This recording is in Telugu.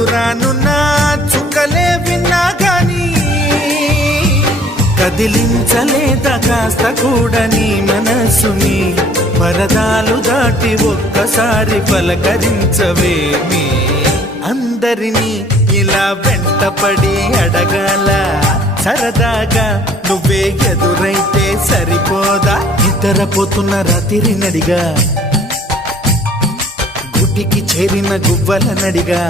దూరానున్న చుక్కలే విన్నా గాని కదిలించలేదా కాస్త కూడా నీ మనసుని పరదాలు దాటి ఒక్కసారి పలకరించవేమి అందరినీ ఇలా వెంటపడి అడగాల సరదాగా నువ్వే ఎదురైతే సరిపోదా నిద్రపోతున్న రాత్రి నడిగా గుడికి చేరిన గువ్వల నడిగా